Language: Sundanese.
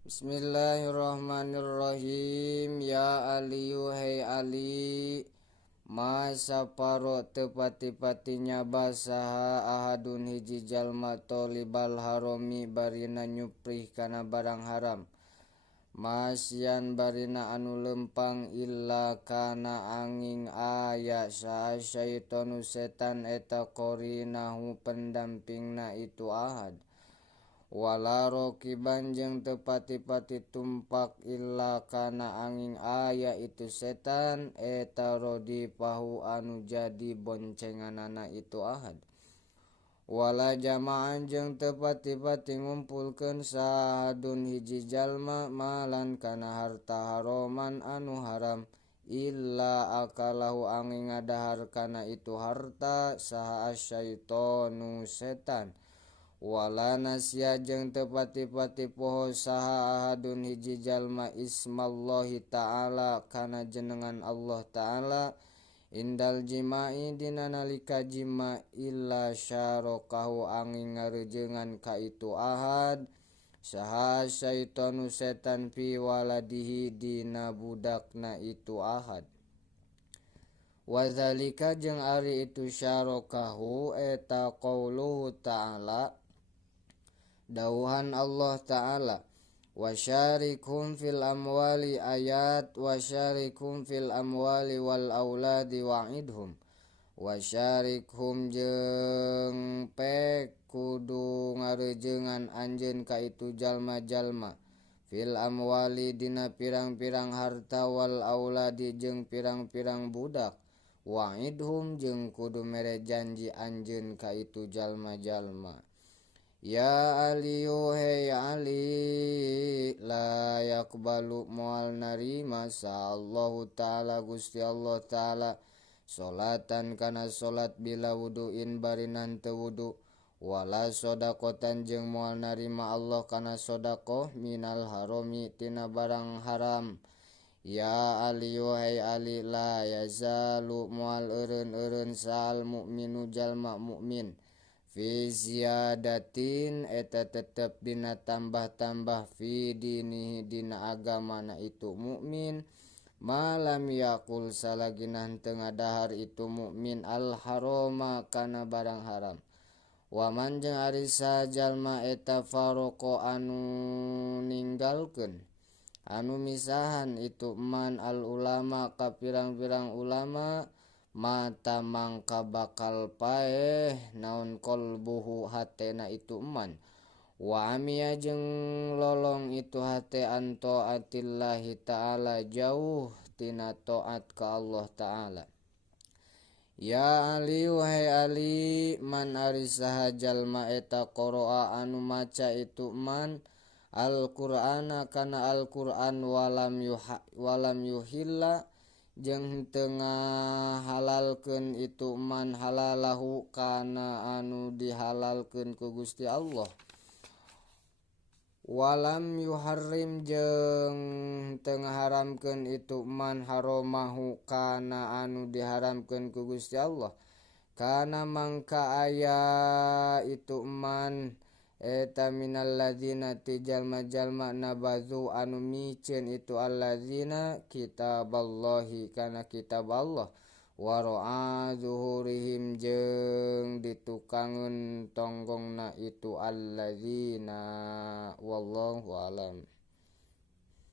Bismillahirrahmanirrahim. Ya Aliyu hai Ali, masa paro tepati-patinya basaha ahadun hiji jalma tolibal haromi barina nyuprih kana barang haram. Masyan barina anu lempang illa kana angin aya sa syaitonu setan eta korinahu pendampingna itu ahad. Walaro kibanjeng tepati-pati tumpak illa kana angin aya itu setan eta rodi pahu anu jadi boncenganana itu ahad. Wala jama'an jeung tepati-pati ngumpulkeun sahadun hiji jalma malan kana harta haroman anu haram illa akalahu angin ngadahar kana itu harta saha asyaitonu setan. Wala nasya jeung tepati-pati poho saha ahadun hiji jalma ismallahi ta'ala kana jenengan Allah ta'ala indal jima'i dina nalika jima illa syarakahu angin ngarejengan ka itu ahad saha syaitonu setan fi waladihi dina budakna itu ahad. Wadzalika jeung ari itu syarakahu eta qauluhu ta'ala dauhan Allah Ta'ala wasyarikum fil amwali ayat wasyarikum fil amwali wal auladi wa'idhum wasyarikum jeung pek kudu ngarejengan anjeun ka itu jalma-jalma fil amwali dina pirang-pirang harta wal auladi jeung pirang-pirang budak wa'idhum jeung kudu mere janji anjeun ka itu jalma-jalma. Ya Aliyu hei Ali la yakbalu moal narima sa'allahu ta'ala Gusti Allah ta'ala solatan kana solat bila wudu'in barinan teu wudu wala sodakotan jeung moal narima Allah kana sodakoh minal haromi tina barang haram. Ya Aliyu hei Ali la yazalu moal eureun-eureun sa'al mu'minu jalma mu'min fi ziyadatin eta tetep dina tambah-tambah fi dini dina agamana itu mukmin malam yakul salaginan teu ngadahar itu mukmin al haroma kana barang haram. Waman jeung ari sajalma eta faroko anu ninggalkeun anu misahan itu man al ulama ka pirang-pirang ulama mata mangka bakal paeh naon kolbuhu hatena itu eman wa amia jeung lolong itu hate anto atillahi ta'ala jauh tina taat ka Allah ta'ala. Ya Ali wahai Ali man ari saha jalma eta qoroa anu maca itu man Al-Qur'ana kana Al-Qur'an walam yuhilla jeung tengah halalkeun itu man halalahu kana anu dihalalkeun ku Gusti Allah walam yuharrim jeung tengah haramkeun itu man haromahu kana anu diharamkeun ku Gusti Allah kana mangka aya itu man eta minal ladzina ti jalma-jalma nabazu anu miceun itu alladzina kitaballahi kana kitab Allah wara'a zuhurihim jeung ditukangeun tonggongna itu alladzina wallahu alam.